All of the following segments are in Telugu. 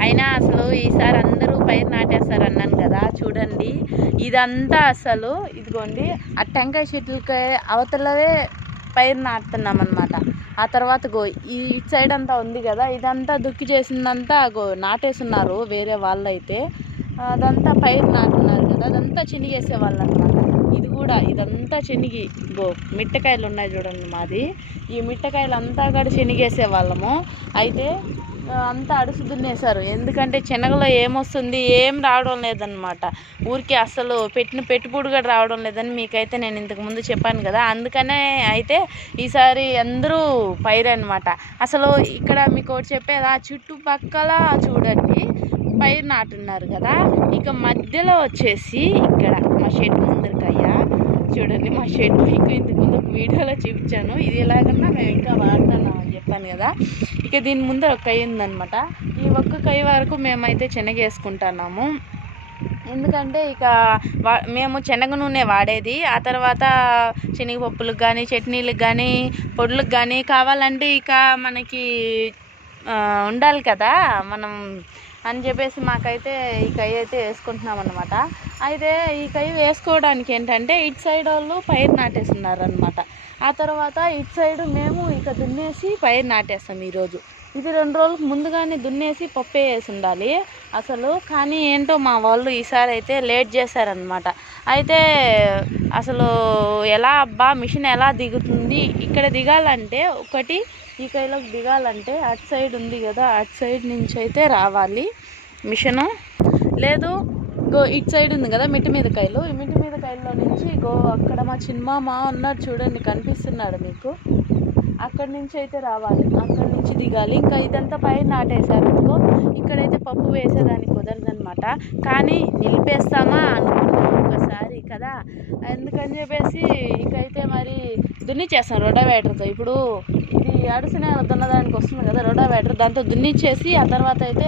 అయినా అసలు ఈసారి అందరూ పైరు నాటేస్తారు అన్నాను కదా చూడండి. ఇదంతా అసలు ఇదిగోండి ఆ టెంకాయ చెట్లకి అవతలవే పైరు నాటుతున్నాం అనమాట ఆ తర్వాత గో ఈ ఇటు సైడ్ అంతా ఉంది కదా ఇదంతా దుక్కి చేసిందంతా గో నాటేస్తున్నారు వేరే వాళ్ళు అయితే అదంతా పైరు నాటున్నారు కదా అదంతా చినిగేసే వాళ్ళు అనమాట ఇది కూడా ఇదంతా శనిగి. గో మిట్టకాయలు ఉన్నాయి చూడండి మాది. ఈ మిట్టకాయలు అంతా కూడా శనిగేసే వాళ్ళము. అయితే అంతా అడుసు దున్నేశారు. ఎందుకంటే శనగలో ఏమొస్తుంది ఏం రావడం లేదనమాట ఊరికి అసలు పెట్టిన పెట్టుబడి కూడా రావడం లేదని మీకైతే నేను ఇంతకు ముందు చెప్పాను కదా. అందుకనే అయితే ఈసారి అందరూ పైరు అనమాట అసలు ఇక్కడ మీకు ఒకటి చెప్పేదా? చుట్టుపక్కల చూడండి. పైరు నాటున్నారు కదా. ఇక మధ్యలో వచ్చేసి ఇక్కడ మా షెడ్ ముందరికయ్య. చూడండి మా షెడ్. మీకు ఇంతకు ముందు ఒక వీడియోలో చూపించాను. ఇది ఎలాగన్నా మేము ఇంకా వాడుతున్నాం అని చెప్పాను కదా. ఇక దీని ముందర ఒక కై ఉందనమాట ఈ ఒక్క కై వరకు మేమైతే శనగ వేసుకుంటున్నాము ఎందుకంటే ఇక వా మేము శనగ నూనె వాడేది. ఆ తర్వాత శనగపప్పులకు కానీ చట్నీలకు కానీ పొడులకు కానీ కావాలంటే ఇక మనకి ఉండాలి కదా. మనం అని చెప్పేసి మాకైతే ఈ కై అయితే వేసుకుంటున్నాం అనమాట అయితే ఈ కై వేసుకోవడానికి ఏంటంటే ఇటు సైడ్ వాళ్ళు పైరు నాటేస్తున్నారు అనమాట ఆ తర్వాత ఇటు సైడ్ మేము ఇక దున్నేసి పైరు నాటేస్తాం ఈరోజు. ఇది రెండు రోజులకు ముందుగానే దున్నేసి పప్పే వేసి ఉండాలి. అసలు కానీ ఏంటో మా వాళ్ళు ఈసారి అయితే లేట్ చేశారనమాట అయితే అసలు ఎలా అబ్బా మిషన్ ఎలా దిగుతుంది? ఇక్కడ దిగాలంటే ఒకటి ఈ కైలోకి దిగాలంటే అటు సైడ్ ఉంది కదా అటు సైడ్ నుంచి అయితే రావాలి మిషను. లేదు గో ఇటు సైడ్ ఉంది కదా మిట్టి మీద కాయలు ఈ మిట్టి మీద కాయల్లో నుంచి గో అక్కడ మా చిన్నమామ ఉన్నాడు చూడండి కనిపిస్తున్నాడు మీకు. అక్కడి నుంచి అయితే రావాలి. అక్కడి నుంచి దిగాలి. ఇంకా ఇదంతా పైన నాటేశారు అనుకో ఇక్కడైతే పప్పు వేసేదానికి కుదరదనమాట కానీ నిలిపేస్తామా అనుకున్నాం ఒకసారి కదా. ఎందుకని చెప్పేసి ఇకైతే మరి దున్నిచ్చేస్తాం రోటావేటర్తో. ఇప్పుడు ఇది అడిసిన దున్నదానికి వస్తుంది కదా రోటావేటర్ దాంతో దున్నిచ్చేసి ఆ తర్వాత అయితే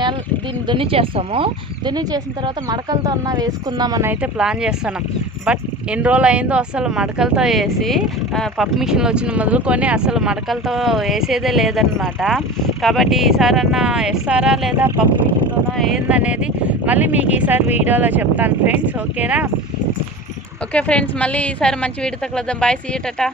నెల దీన్ని దున్నిచ్చేస్తాము. దున్నిచ్చేసిన తర్వాత మడకలతో అన్న వేసుకుందామని అయితే ప్లాన్ చేస్తున్నాం బట్ ఎన్ని రోజులు అయిందో అసలు మడకలతో వేసి పప్పు మిషన్లు వచ్చిన మొదలుకొని అసలు మడకలతో వేసేదే లేదనమాట కాబట్టి ఈసారన్నా వేస్తారా లేదా పప్పు మిషన్తోనా ఏందనేది మళ్ళీ మీకు ఈసారి వీడియోలో చెప్తాను ఫ్రెండ్స్. ఓకేనా? ఓకే ఫ్రెండ్స్ మళ్ళీ ఈసారి మంచి వీడియో తగ్గలద్దాం బాయ్ సీ టటా